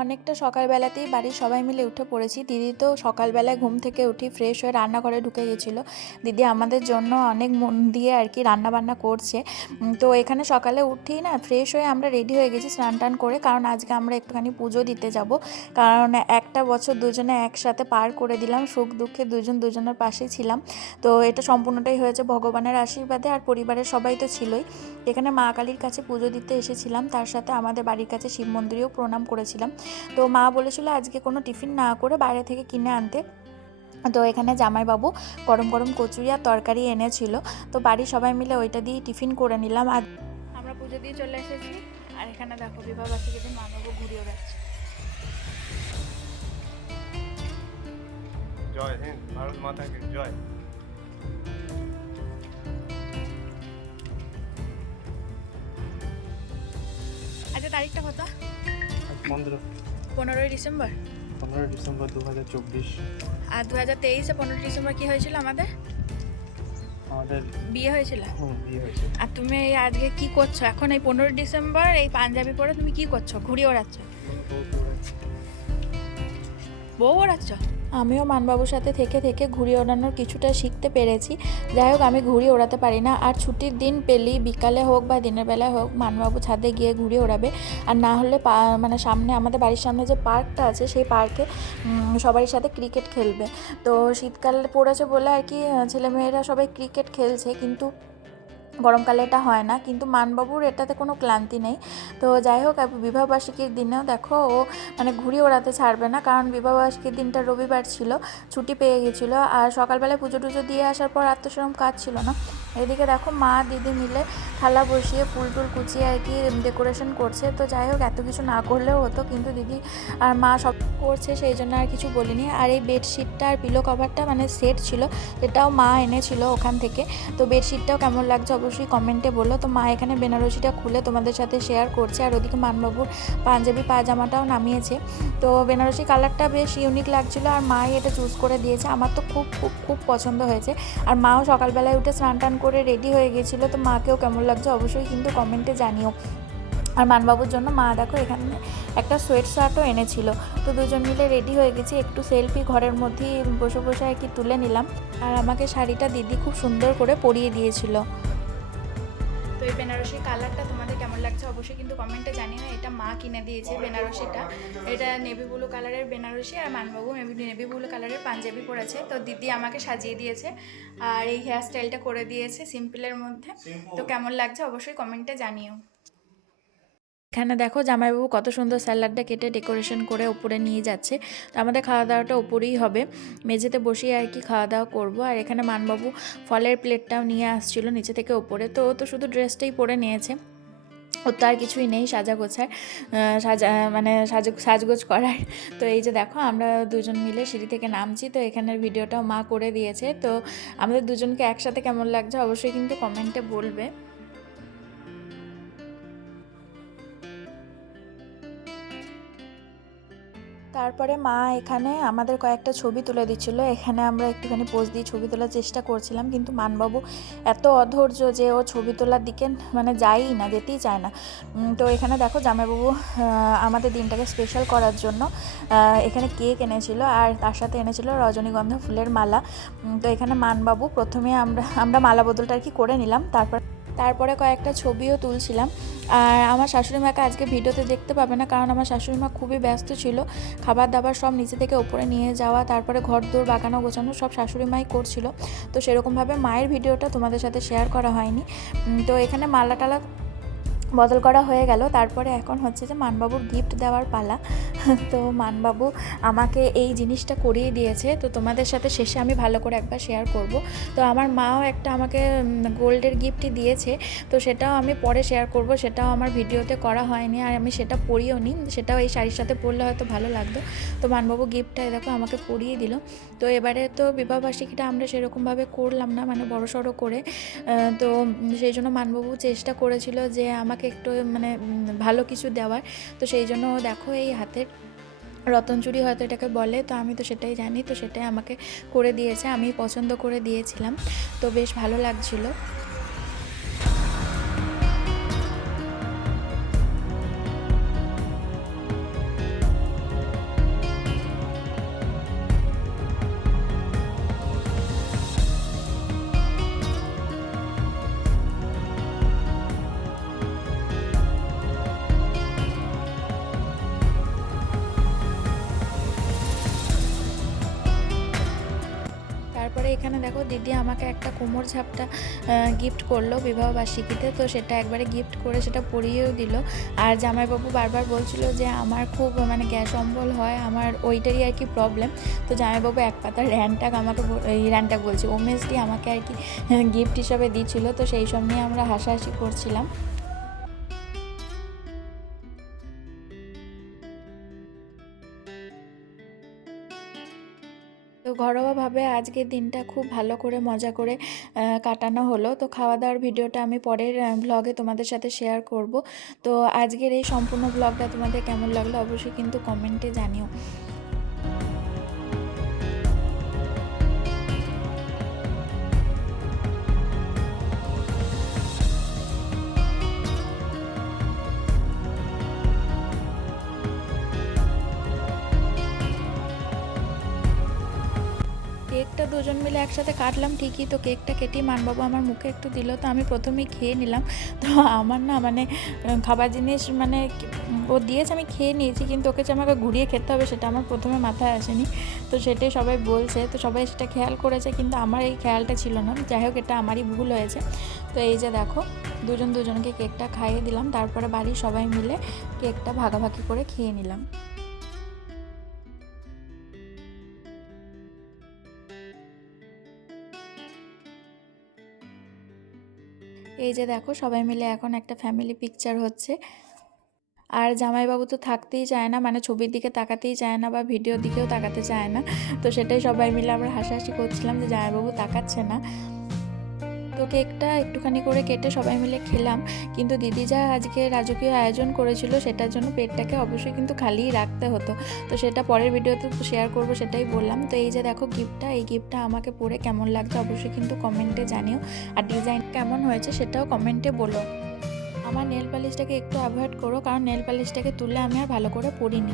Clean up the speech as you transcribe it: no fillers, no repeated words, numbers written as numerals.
অনেকটা সকালবেলাতেই বাড়ির সবাই মিলে উঠে পড়েছি। দিদি তো সকালবেলায় ঘুম থেকে উঠে ফ্রেশ হয়ে রান্নাঘরে ঢুকে গেছিলো। দিদি আমাদের জন্য অনেক মন দিয়ে আর কি রান্নাবান্না করছে। তো এখানে সকালে উঠেই না ফ্রেশ হয়ে আমরা রেডি হয়ে গেছি স্নান টান করে, কারণ আজকে আমরা একটুখানি পুজো দিতে যাব। কারণ একটা বছর দুজনে একসাথে পার করে দিলাম, সুখ দুঃখে দুজন দুজনের পাশেই ছিলাম। তো এটা সম্পূর্ণটাই হয়েছে ভগবানের আশীর্বাদে, আর পরিবারের সবাই তো ছিলই। এখানে মা কালীর কাছে পুজো দিতে এসেছিলাম, তার সাথে আমাদের বাড়ির কাছে শিব মন্দিরেও প্রণাম করেছিলাম। তো মা বলেছিল আজকে কোনো টিফিন না করে বাইরে থেকে কিনে আনতে। তো এখানে জামাইবাবু গরম গরম কচুরি আর তরকারি এনেছিল, তো বাড়ির সবাই মিলে ওইটা দিয়ে টিফিন করে নিলাম। আর আমরা পুজো দিয়ে চলে এসেছি। আর এখানে দেখো বিবাহবার্ষিকীর দিন মা-বাবু ঘুরিয়ে যাচ্ছে। জয় হিন্দ, ভারত মাতা কি জয়। আচ্ছা, তারিখটা কত? 15ই ডিসেম্বর। 15 ডিসেম্বর 2024। আর 2023-এ 15 ডিসেম্বর কি হয়েছিল আমাদের? বিয়ে হয়েছিল। বিয়ে হয়েছে। আর তুমি আজকে কি করছো এখন? এই 15 ডিসেম্বর এই পাঞ্জাবি পরে তুমি কি করছো? ঘুড়ি ওড়াচ্ছ? বউ ওড়াচ্ছ? আমিও মানবাবুর সাথে থেকে থেকে ঘুড়ি ওড়ানোর কিছুটা শিখতে পেরেছি। যাই হোক, আমি ঘুড়ি ওড়াতে পারি না। আর ছুটির দিন পেলেই বিকালে হোক বা দিনের বেলায় হোক মানবাবু ছাদে গিয়ে ঘুড়ি ওড়াবে। আর না হলে মানে সামনে আমাদের বাড়ির সামনে যে পার্কটা আছে সেই পার্কে সবার সাথে ক্রিকেট খেলবে। তো শীতকাল পড়েছে বলে আর কি ছেলেমেয়েরা সবাই ক্রিকেট খেলছে, কিন্তু গরমকালে এটা হয় না। কিন্তু মানবাবুর এটাতে কোনো ক্লান্তি নেই। তো যাই হোক, বিবাহবার্ষিকীর দিনেও দেখো ও মানে ঘুড়ি ওড়াতে ছাড়বে না, কারণ বিবাহবার্ষিকীর দিনটা রবিবার ছিল, ছুটি পেয়ে গেছিলো। আর সকালবেলায় পুজো টুজো দিয়ে আসার পর আর তো সেরকম কাজ ছিল না। এদিকে দেখো মা দিদি মিলে থালা বসিয়ে ফুল টুল কুচিয়ে আর কি ডেকোরেশন করছে। তো যাই হোক, এত কিছু না করলেও হতো, কিন্তু দিদি আর মা সব করছে সেই জন্য আর কিছু বলিনি। আর এই বেডশিটটা আর পিলো কভারটা মানে সেট ছিল, এটাও মা এনেছিল ওখান থেকে। তো বেডশিটটাও কেমন লাগছে অবশ্যই কমেন্টে বলো। তো মা এখানে বেনারসিটা খুলে তোমাদের সাথে শেয়ার করছে, আর ওদিকে মানবাবুর পাঞ্জাবি পাজামাটাও নামিয়েছে। তো বেনারসি কালারটা বেশ ইউনিক লাগছিলো, আর মাই এটা চুজ করে দিয়েছে। আমার তো খুব খুব খুব পছন্দ হয়েছে। আর মাও সকালবেলায় উঠে স্নান টান করে রেডি হয়ে গেছিলো। তো মাকেও কেমন লাগছে অবশ্যই কিন্তু কমেন্টে জানিও। আর মানবাবুর জন্য মা দেখো এখানে একটা সোয়েট শার্টও এনেছিল। তো দুজন মিলে রেডি হয়ে গেছি, একটু সেলফি ঘরের মধ্যেই বসে বসে আর কি তুলে নিলাম। আর আমাকে শাড়িটা দিদি খুব সুন্দর করে পরিয়ে দিয়েছিল। তো এই বেনারসি কালারটা তোমাদের কেমন লাগছে অবশ্যই কিন্তু কমেন্টে জানিও। এটা মা কিনে দিয়েছে বেনারসিটা। এটা নেভি ব্লু কালারের বেনারসি, আর মানবাবু নেভি ব্লু কালারের পাঞ্জাবি পরেছে। তো দিদি আমাকে সাজিয়ে দিয়েছে আর এই হেয়ার স্টাইলটা করে দিয়েছে সিম্পলের মধ্যে। তো কেমন লাগছে অবশ্যই কমেন্টে জানিও। এখানে দেখো জামাইবাবু কত সুন্দর স্যালাডটা কেটে ডেকোরেশন করে ওপরে নিয়ে যাচ্ছে। তো আমাদের খাওয়া দাওয়াটা ওপরেই হবে, মেঝেতে বসিয়ে আর কি খাওয়া দাওয়া করবো। আর এখানে মানবাবু ফলের প্লেটটাও নিয়ে আসছিল নিচে থেকে ওপরে। তো ও তো শুধু ড্রেসটাই পরে নিয়েছে, ওর তো আর কিছুই নেই সাজা গোছার মানে সাজগোজ করার। তো এই যে দেখো আমরা দুজন মিলে সিঁড়ি থেকে নামছি। তো এখানের ভিডিওটাও মা করে দিয়েছে। তো আমাদের দুজনকে একসাথে কেমন লাগছে অবশ্যই কিন্তু কমেন্টে বলবে। তারপরে মা এখানে আমাদের কয়েকটা ছবি তুলে দিচ্ছিল। এখানে আমরা একটুখানি পোজ দিয়ে ছবি তোলার চেষ্টা করছিলাম, কিন্তু মানবাবু এত অধৈর্য যে ও ছবি তোলার দিকে মানে যায়ই না, যেতেই চায় না। তো এখানে দেখো জামাইবাবু আমাদের দিনটাকে স্পেশাল করার জন্য এখানে কেক এনেছিল, আর তার সাথে এনেছিল রজনীগন্ধা ফুলের মালা। তো এখানে মানবাবু প্রথমে আমরা মালা বদলটা আর কি করে নিলাম, তারপরে কয়েকটা ছবিও তুলছিলাম। আর আমার শাশুড়ি মাকে আজকে ভিডিওতে দেখতে পাবে না, কারণ আমার শাশুড়ি মা খুবই ব্যস্ত ছিল। খাবার দাবার সব নিচে থেকে উপরে নিয়ে যাওয়া, তারপরে ঘর দৌড় বাগানো গোছানো সব শাশুড়ি মাই করছিল। তো সেরকমভাবে মায়ের ভিডিওটা তোমাদের সাথে শেয়ার করা হয়নি। তো এখানে মালা টালা বদল করা হয়ে গেল। তারপরে এখন হচ্ছে যে মানবাবুর গিফট দেওয়ার পালা। তো মানবাবু আমাকে এই জিনিসটা করিয়ে দিয়েছে, তো তোমাদের সাথে শেষে আমি ভালো করে একবার শেয়ার করব। তো আমার মাও একটা আমাকে গোল্ডের গিফটই দিয়েছে, তো সেটাও আমি পরে শেয়ার করব। সেটাও আমার ভিডিওতে করা হয়নি, আর আমি সেটা পরিও নি, সেটাও এই শাড়ির সাথে পরলে হয়তো ভালো লাগতো। তো মানবাবু গিফটটা দেখো আমাকে পরিয়ে দিল। তো এবারে তো বিবাহবার্ষিকীটা আমরা সেরকমভাবে করলাম না, মানে বড়সড় করে। তো সেই জন্য মানবাবু চেষ্টা করেছিল যে আমাকে একটু মানে ভালো কিছু দেওয়ার। তো সেই জন্য দেখো এই হাতের রতনচুরি হয়তো এটাকে বলে, তো আমি তো সেটাই জানি। তো সেটাই আমাকে করে দিয়েছে, আমি পছন্দ করে দিয়েছিলাম। তো বেশ ভালো লাগছিল। এখানে দেখো দিদি আমাকে একটা কোমর ঝাপটা গিফট করলো বিবাহবার্ষিকীতে, তো সেটা একবারে গিফট করে সেটা পরিয়েও দিল। আর জামাইবাবু বারবার বলছিল যে আমার খুব মানে গ্যাস অম্বল হয়, আমার ওইটারই আর কি প্রবলেম। তো জামাইবাবু এক পাতা র্যানটাক আমাকে এই র্যানটাক বলছি ওমেসডি আমাকে আর কি গিফট হিসাবে দিচ্ছিল। তো সেই সব নিয়ে আমরা হাসাহাসি করছিলাম। তো ঘরোয়াভাবে আজকের দিনটা খুব ভালো করে মজা করে কাটানো হলো। তো খাওয়া দাওয়ার ভিডিওটা আমি পরের ব্লগে তোমাদের সাথে শেয়ার করব। তো আজকের এই সম্পূর্ণ ব্লগটা তোমাদের কেমন লাগলো অবশ্যই কিন্তু কমেন্টে জানিও। কেকটা দুজন মিলে একসাথে কাটলাম ঠিকই, তো কেকটা কেটেই মানবাবু আমার মুখে একটু দিল, তো আমি প্রথমেই খেয়ে নিলাম। তো আমার না মানে খাবার জিনিস মানে ও দিয়েছে আমি খেয়ে নিয়েছি, কিন্তু ওকে যে আমাকে ঘুরিয়ে খেতে হবে সেটা আমার প্রথমে মাথায় আসেনি। তো সেটাই সবাই বলছে, তো সবাই সেটা খেয়াল করেছে কিন্তু আমার এই খেয়ালটা ছিল না। যাই হোক এটা আমারই ভুল হয়েছে। তো এই যে দেখো দুজনকে কেকটা খাইয়ে দিলাম, তারপরে বাড়ির সবাই মিলে কেকটা ভাগাভাগি করে খেয়ে নিলাম। এই যে দেখো সবাই মিলে এখন একটা ফ্যামিলি পিকচার হচ্ছে। আর জামাইবাবু তো থাকতেই চায় না, মানে ছবির দিকে তাকাতেই চায় না বা ভিডিওর দিকেও তাকাতে চায় না। তো সেটাই সবাই মিলে আমরা হাসাহাসি করছিলাম যে জামাইবাবু তাকাচ্ছে না। তো কেকটা একটুখানি করে কেটে সবাই মিলে খেলাম, কিন্তু দিদি যা আজকে রাজকীয় আয়োজন করেছিল সেটার জন্য পেটটাকে অবশ্যই কিন্তু খালিই রাখতে হতো। তো সেটা পরের ভিডিওতে শেয়ার করব, সেটাই বললাম। তো এই যে দেখো গিফটটা, এই গিফটটা আমাকে পরে কেমন লাগছে অবশ্যই কিন্তু কমেন্টে জানিও, আর ডিজাইন কেমন হয়েছে সেটাও কমেন্টে বলো। আমার নেল পালিশটাকে একটু অ্যাভয়েড করো, কারণ নেল পালিশটাকে তুললে আমি আর ভালো করে পরিনি।